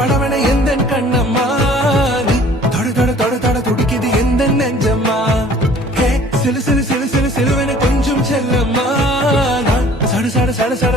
படவன எந்த கண்ணம்மா நீ தொட தொட தொட தொட துடிக்குது எந்த நெஞ்சம்மா சிலு சிலு சிலு சிலு சிலுவன கொஞ்சம் செல்லம்மா நான் சட சட சட சட